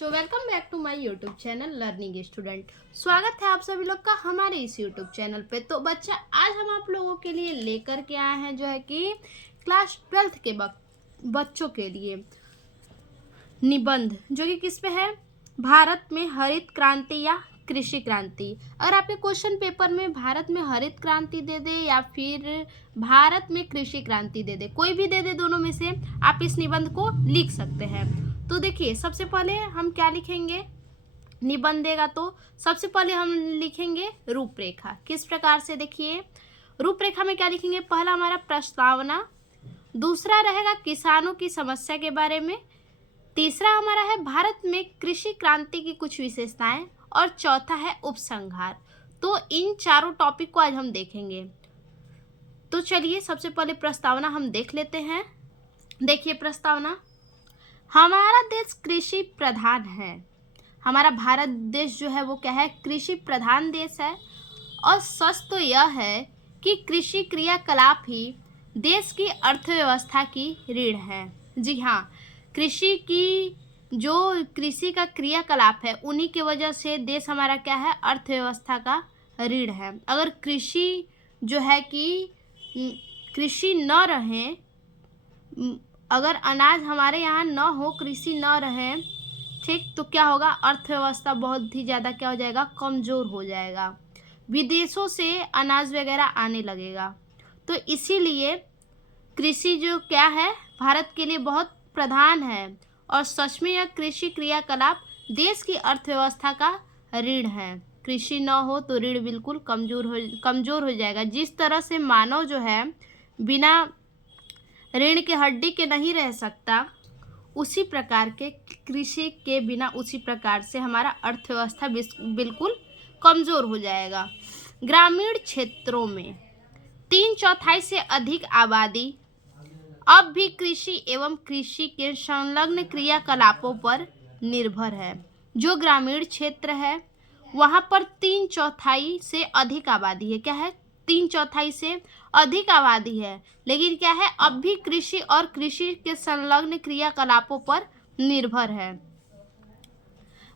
बच्चों, welcome back to my YouTube channel learning student. स्वागत है आप सभी लोग का हमारे इस यूट्यूब चैनल पे। तो बच्चा, आज हम आप लोगों के लिए लेकर के आए हैं जो है कि क्लास 12th के बच्चों के लिए निबंध, जो कि किस पे है, भारत में हरित क्रांति या कृषि क्रांति। अगर आपके क्वेश्चन पेपर में भारत में हरित क्रांति दे दे या फिर भारत में कृषि क्रांति दे दे, कोई भी दे दे, दोनों में से आप इस निबंध को लिख सकते हैं। तो देखिए, सबसे पहले हम क्या लिखेंगे, निबंध देगा तो सबसे पहले हम लिखेंगे रूपरेखा। किस प्रकार से, देखिए रूपरेखा में क्या लिखेंगे, पहला हमारा प्रस्तावना, दूसरा रहेगा किसानों की समस्या के बारे में, तीसरा हमारा है भारत में कृषि क्रांति की कुछ विशेषताएं, और चौथा है उपसंहार। तो इन चारों टॉपिक को आज हम देखेंगे। तो चलिए सबसे पहले प्रस्तावना हम देख लेते हैं। देखिए प्रस्तावना, हमारा देश कृषि प्रधान है। हमारा भारत देश जो है वो क्या है, कृषि प्रधान देश है। और सच तो यह है कि कृषि क्रियाकलाप ही देश की अर्थव्यवस्था की रीढ़ है। जी हाँ, कृषि का क्रियाकलाप है, उन्हीं की वजह से देश हमारा क्या है, अर्थव्यवस्था का रीढ़ है। अगर कृषि जो है कि कृषि न रहे, अगर अनाज हमारे यहाँ न हो, कृषि न रहे, ठीक, तो क्या होगा, अर्थव्यवस्था बहुत ही ज़्यादा क्या हो जाएगा, कमज़ोर हो जाएगा, विदेशों से अनाज वगैरह आने लगेगा। तो इसीलिए कृषि जो क्या है, भारत के लिए बहुत प्रधान है। और सच में यह कृषि क्रियाकलाप देश की अर्थव्यवस्था का रीढ़ है। कृषि न हो तो रीढ़ बिल्कुल कमज़ोर हो जाएगा। जिस तरह से मानव जो है बिना रीढ़ के हड्डी के नहीं रह सकता, उसी प्रकार के कृषि के बिना उसी प्रकार से हमारा अर्थव्यवस्था बिल्कुल कमज़ोर हो जाएगा। ग्रामीण क्षेत्रों में 3/4 से अधिक आबादी अब भी कृषि एवं कृषि के संलग्न क्रियाकलापों पर निर्भर है। जो ग्रामीण क्षेत्र है वहाँ पर 3/4 से अधिक आबादी है। क्या है, 3/4 से अधिक आबादी है, लेकिन क्या है, अब भी कृषि और कृषि के संलग्न क्रियाकलापों पर निर्भर है।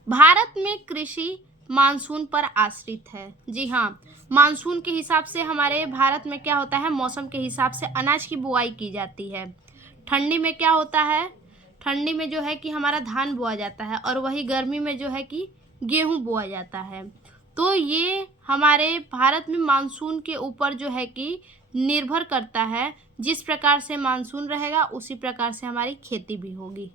भारत में कृषि मानसून पर आश्रित है। जी हाँ, मानसून के हिसाब से हमारे भारत में क्या होता है, मौसम के हिसाब से अनाज की बुआई की जाती है। ठंडी में क्या होता है, ठंडी में जो है कि हमारा धान बोआ जाता है, और वही गर्मी में जो है कि गेहूं बोआ जाता है। तो ये हमारे भारत में मानसून के ऊपर जो है कि निर्भर करता है। जिस प्रकार से मानसून रहेगा उसी प्रकार से हमारी खेती भी होगी।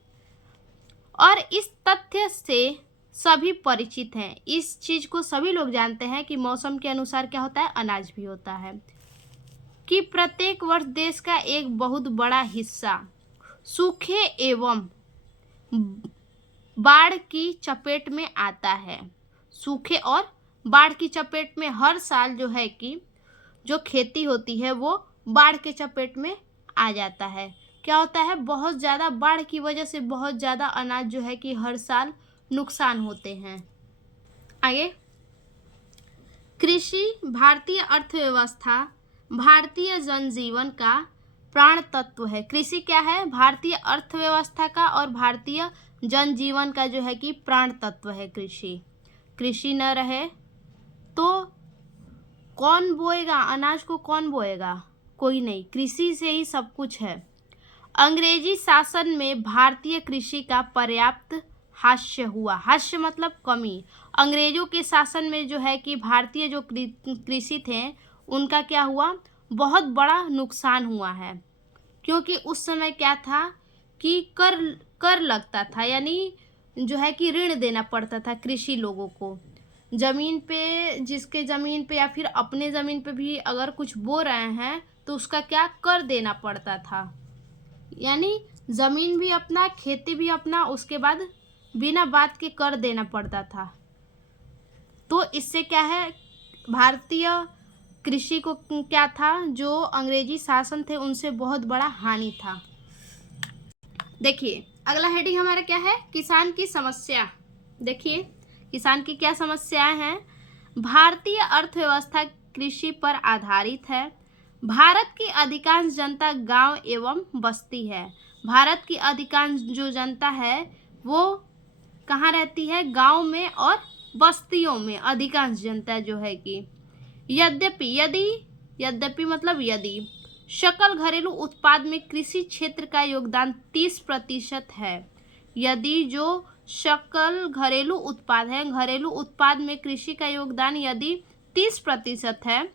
और इस तथ्य से सभी परिचित हैं, इस चीज़ को सभी लोग जानते हैं कि मौसम के अनुसार क्या होता है, अनाज भी होता है। कि प्रत्येक वर्ष देश का एक बहुत बड़ा हिस्सा सूखे एवं बाढ़ की चपेट में आता है। सूखे और बाढ़ की चपेट में हर साल जो है कि जो खेती होती है वो बाढ़ के चपेट में आ जाता है। क्या होता है, बहुत ज़्यादा बाढ़ की वजह से बहुत ज़्यादा अनाज जो है कि हर साल नुकसान होते हैं। आगे, कृषि भारतीय अर्थव्यवस्था, भारतीय जनजीवन का प्राण तत्व है। कृषि क्या है, भारतीय अर्थव्यवस्था का और भारतीय जनजीवन का जो है कि प्राण तत्व है कृषि। कृषि न रहे तो कौन बोएगा अनाज को, कौन बोएगा, कोई नहीं, कृषि से ही सब कुछ है। अंग्रेजी शासन में भारतीय कृषि का पर्याप्त हास्य हुआ। हास्य मतलब कमी। अंग्रेजों के शासन में जो है कि भारतीय जो कृषि थे उनका क्या हुआ, बहुत बड़ा नुकसान हुआ है। क्योंकि उस समय क्या था कि कर लगता था, यानी जो है कि ऋण देना पड़ता था कृषि लोगों को। ज़मीन पे, जिसके ज़मीन पे या फिर अपने ज़मीन पे भी अगर कुछ बो रहे हैं तो उसका क्या, कर देना पड़ता था। यानी ज़मीन भी अपना, खेती भी अपना, उसके बाद बिना बात के कर देना पड़ता था। तो इससे क्या है, भारतीय कृषि को क्या था, जो अंग्रेजी शासन थे उनसे बहुत बड़ा हानि था। देखिए अगला हेडिंग हमारा क्या है, किसान की समस्या। देखिए किसान की क्या समस्याएं हैं। भारतीय अर्थव्यवस्था कृषि पर आधारित है। भारत की अधिकांश जनता गांव एवं बस्ती है। भारत की अधिकांश जो जनता है वो कहाँ रहती है? गांव में और बस्तियों में अधिकांश जनता जो है कि यद्यपि मतलब यदि सकल घरेलू उत्पाद में कृषि क्षेत्र का योगदान 30% है। यदि जो सकल घरेलू उत्पाद है, घरेलू उत्पाद में कृषि का योगदान यदि 30% है,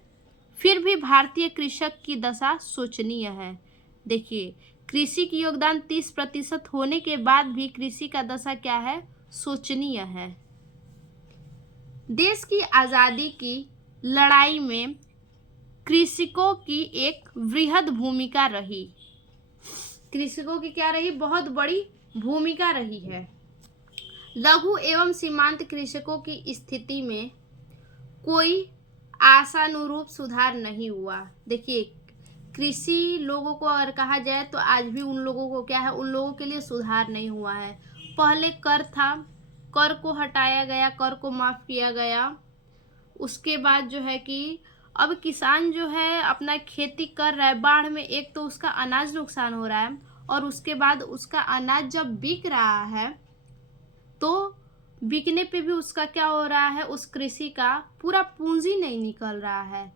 फिर भी भारतीय कृषक की दशा शोचनीय है। देखिए, कृषि की योगदान 30% होने के बाद भी कृषि का दशा क्या है? शोचनीय है। देश की आज़ादी की लड़ाई में कृषकों की एक वृहद भूमिका रही। कृषकों की क्या रही? बहुत बड़ी भूमिका रही है। लघु एवं सीमांत कृषकों की स्थिति में कोई आशानुरूप सुधार नहीं हुआ। देखिए, कृषि लोगों को अगर कहा जाए तो आज भी उन लोगों को क्या है? उन लोगों के लिए सुधार नहीं हुआ है। पहले कर था, कर को हटाया गया, कर को माफ़ किया गया। उसके बाद जो है कि अब किसान जो है अपना खेती कर रहा है, बाढ़ में एक तो उसका अनाज नुकसान हो रहा है, और उसके बाद उसका अनाज जब बिक रहा है तो बिकने पे भी उसका क्या हो रहा है? उस कृषि का पूरा पूंजी नहीं निकल रहा है।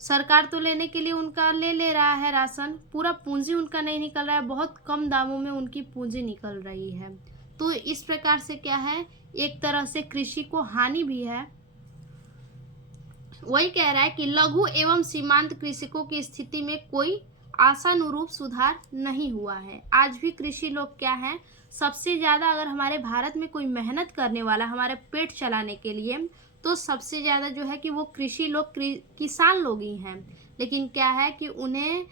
सरकार तो लेने के लिए उनका ले रहा है राशन, पूरा पूंजी उनका नहीं निकल रहा है, बहुत कम दामों में उनकी पूंजी निकल रही है। तो इस प्रकार से क्या है? एक तरह से कृषि को हानि भी है। वही कह रहा है कि लघु एवं सीमांत कृषकों की स्थिति में कोई आशानुरूप सुधार नहीं हुआ है। आज भी कृषि लोग क्या हैं? सबसे ज़्यादा अगर हमारे भारत में कोई मेहनत करने वाला हमारे पेट चलाने के लिए, तो सबसे ज़्यादा जो है कि वो कृषि लोग किसान लोग ही हैं। लेकिन क्या है कि उन्हें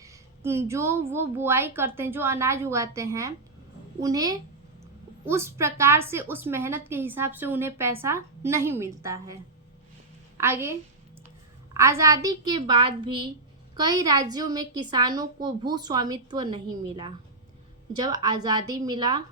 जो वो बुआई करते हैं, जो अनाज उगाते हैं, उन्हें उस प्रकार से उस मेहनत के हिसाब से उन्हें पैसा नहीं मिलता है। आगे, आज़ादी के बाद भी कई राज्यों में किसानों को भू स्वामित्व नहीं मिला। जब आज़ादी मिला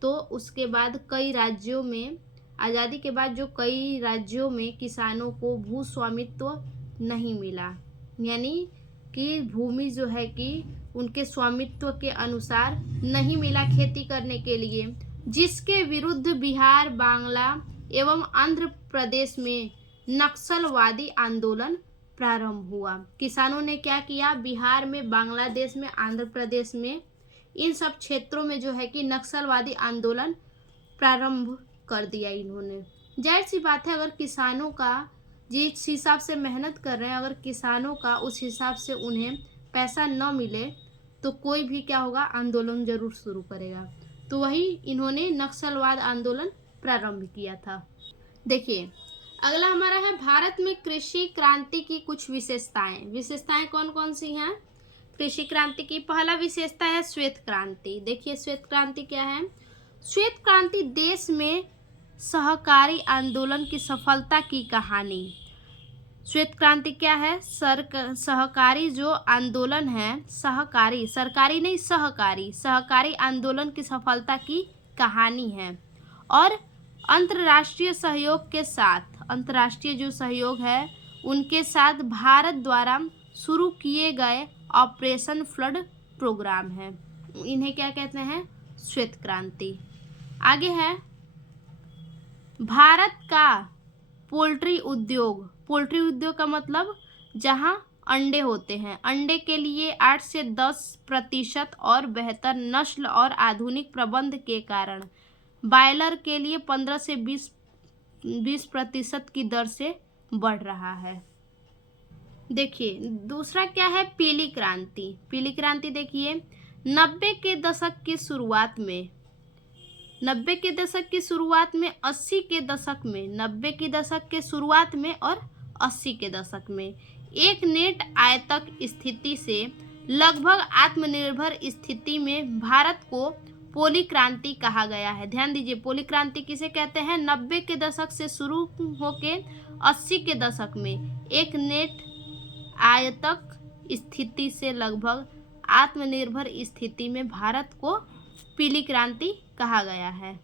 तो उसके बाद कई राज्यों में, आज़ादी के बाद जो कई राज्यों में किसानों को भू स्वामित्व नहीं मिला, यानी कि भूमि जो है कि उनके स्वामित्व के अनुसार नहीं मिला खेती करने के लिए, जिसके विरुद्ध बिहार, बांग्ला एवं आंध्र प्रदेश में नक्सलवादी आंदोलन प्रारंभ हुआ। किसानों ने क्या किया? बिहार में, बांग्लादेश में, आंध्र प्रदेश में, इन सब क्षेत्रों में जो है कि नक्सलवादी आंदोलन प्रारंभ कर दिया इन्होंने। जाहिर सी बात है, अगर किसानों का जिस हिसाब से मेहनत कर रहे हैं, अगर किसानों का उस हिसाब से उन्हें पैसा न मिले तो कोई भी क्या होगा? आंदोलन जरूर शुरू करेगा। तो वही इन्होंने नक्सलवाद आंदोलन प्रारंभ किया था। देखिए, अगला हमारा है भारत में कृषि क्रांति की कुछ विशेषताएं। विशेषताएं कौन कौन सी हैं कृषि क्रांति की? पहला विशेषता है श्वेत क्रांति। देखिए, श्वेत क्रांति क्या है? श्वेत क्रांति देश में सहकारी आंदोलन की सफलता की कहानी। श्वेत क्रांति क्या है? सहकारी जो आंदोलन है, सहकारी, सरकारी नहीं, सहकारी आंदोलन की सफलता की कहानी है। और अंतर्राष्ट्रीय सहयोग के साथ, अंतर्राष्ट्रीय जो सहयोग है उनके साथ भारत द्वारा शुरू किए गए ऑपरेशन फ्लड प्रोग्राम है। इन्हें क्या कहते हैं? श्वेत क्रांति। आगे है भारत का पोल्ट्री उद्योग। पोल्ट्री उद्योग का मतलब जहां अंडे होते हैं, अंडे के लिए 8 से 10% और बेहतर नस्ल और आधुनिक प्रबंध के कारण बॉयलर के लिए 15 से 20% की दर से बढ़ रहा है। देखिए, दूसरा क्या है? पीली क्रांति। पीली क्रांति देखिए, 90 के दशक की शुरुआत में, 90 के दशक की शुरुआत में, 80 के दशक में, 90 के दशक के शुरुआत में और 80 के दशक में एक नेट आयतक स्थिति से लगभग आत्मनिर्भर स्थिति में भारत को पोली क्रांति कहा गया है। ध्यान दीजिए, पोली क्रांति किसे कहते हैं? 90 के दशक से शुरू होके 80 के दशक में एक नेट आयतक स्थिति से लगभग आत्मनिर्भर स्थिति में भारत को पीली क्रांति कहा गया है।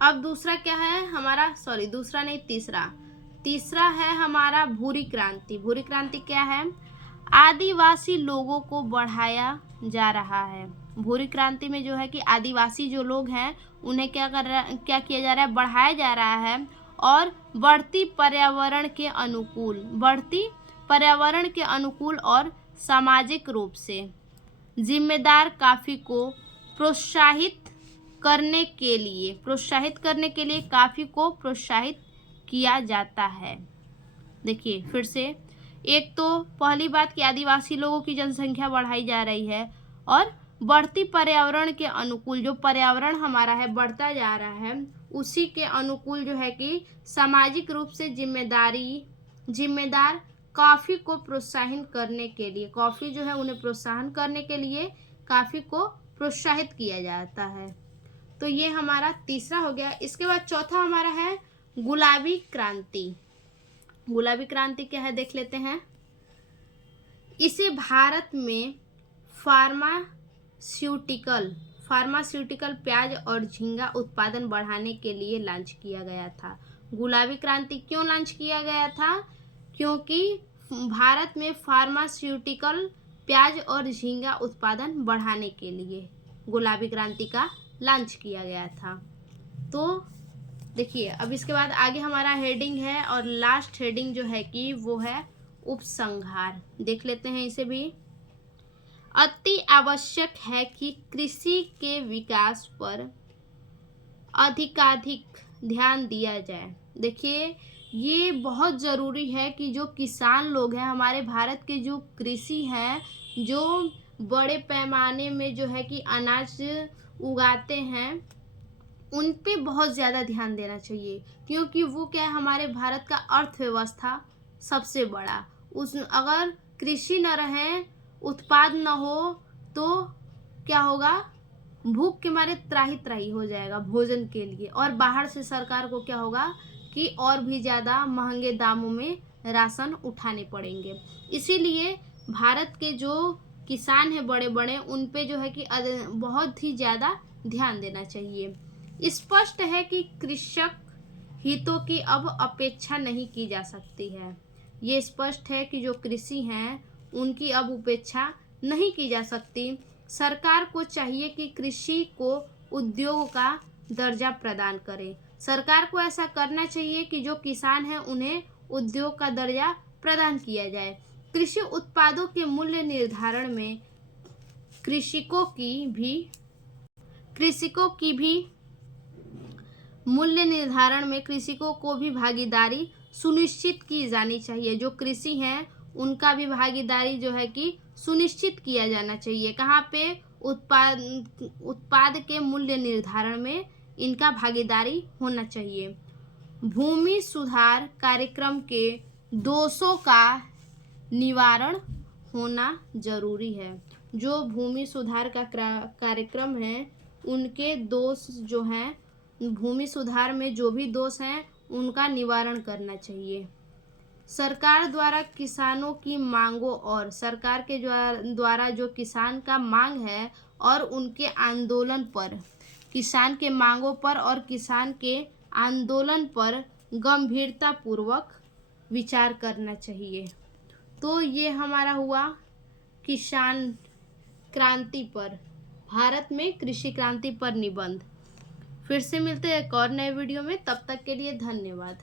अब दूसरा क्या है हमारा? दूसरा नहीं, तीसरा है हमारा भूरी क्रांति। भूरी क्रांति क्या है? आदिवासी लोगों को बढ़ाया जा रहा है। भूरी क्रांति में जो है कि आदिवासी जो लोग हैं उन्हें क्या किया जा रहा है, बढ़ाया जा रहा है और बढ़ती पर्यावरण के अनुकूल और सामाजिक रूप से जिम्मेदार कॉफी को प्रोत्साहित करने के लिए कॉफी को प्रोत्साहित किया जाता है। देखिए फिर से, एक तो पहली बात कि आदिवासी लोगों की जनसंख्या बढ़ाई जा रही है और बढ़ती पर्यावरण के अनुकूल, जो पर्यावरण हमारा है बढ़ता जा रहा है, उसी के अनुकूल जो है कि सामाजिक रूप से जिम्मेदार कॉफ़ी को प्रोत्साहित करने के लिए, कॉफ़ी जो है उन्हें प्रोत्साहन करने के लिए कॉफ़ी को प्रोत्साहित किया जाता है। तो ये हमारा तीसरा हो गया। इसके बाद चौथा हमारा है गुलाबी क्रांति। गुलाबी क्रांति क्या है देख लेते हैं। इसे भारत में फार्मास्यूटिकल प्याज और झींगा उत्पादन बढ़ाने के लिए लॉन्च किया गया था। गुलाबी क्रांति क्यों लॉन्च किया गया था? क्योंकि भारत में फार्मास्यूटिकल प्याज और झींगा उत्पादन बढ़ाने के लिए गुलाबी क्रांति का लॉन्च किया गया था। तो देखिए अब इसके बाद आगे हमारा हेडिंग है और लास्ट हेडिंग जो है कि वो है उपसंहार। देख लेते हैं इसे भी। अति आवश्यक है कि कृषि के विकास पर अधिकाधिक ध्यान दिया जाए। देखिए ये बहुत ज़रूरी है कि जो किसान लोग हैं हमारे भारत के, जो कृषि हैं, जो बड़े पैमाने में जो है कि अनाज उगाते हैं, उन पे बहुत ज़्यादा ध्यान देना चाहिए। क्योंकि वो क्या है, हमारे भारत का अर्थव्यवस्था सबसे बड़ा, अगर कृषि न रहे, उत्पाद न हो तो क्या होगा, भूख के मारे त्राही त्राही हो जाएगा भोजन के लिए। और बाहर से सरकार को क्या होगा कि और भी ज़्यादा महंगे दामों में राशन उठाने पड़ेंगे। इसीलिए भारत के जो किसान हैं बड़े बड़े, उन पे जो है कि बहुत ही ज़्यादा ध्यान देना चाहिए। स्पष्ट है कि कृषक हितों की अब अपेक्षा नहीं की जा सकती है। ये स्पष्ट है कि जो कृषि हैं उनकी अब उपेक्षा नहीं की जा सकती। सरकार को चाहिए कि कृषि को उद्योग का दर्जा प्रदान करे। सरकार को ऐसा करना चाहिए कि जो किसान हैं उन्हें उद्योग का दर्जा प्रदान किया जाए। कृषि उत्पादों के मूल्य निर्धारण में कृषकों को भी भागीदारी सुनिश्चित की जानी चाहिए। जो कृषि हैं उनका भी भागीदारी जो है कि सुनिश्चित किया जाना चाहिए। कहाँ पे? उत्पाद के मूल्य निर्धारण में इनका भागीदारी होना चाहिए। भूमि सुधार कार्यक्रम के दोषों का निवारण होना जरूरी है। जो भूमि सुधार का कार्यक्रम है उनके दोष जो हैं, भूमि सुधार में जो भी दोष हैं उनका निवारण करना चाहिए। सरकार द्वारा किसानों की मांगों और सरकार के द्वारा जो किसान का मांग है और उनके आंदोलन पर, किसान के मांगों पर और किसान के आंदोलन पर गंभीरतापूर्वक विचार करना चाहिए। तो ये हमारा हुआ किसान क्रांति पर, भारत में कृषि क्रांति पर निबंध। फिर से मिलते हैं एक और नए वीडियो में, तब तक के लिए धन्यवाद।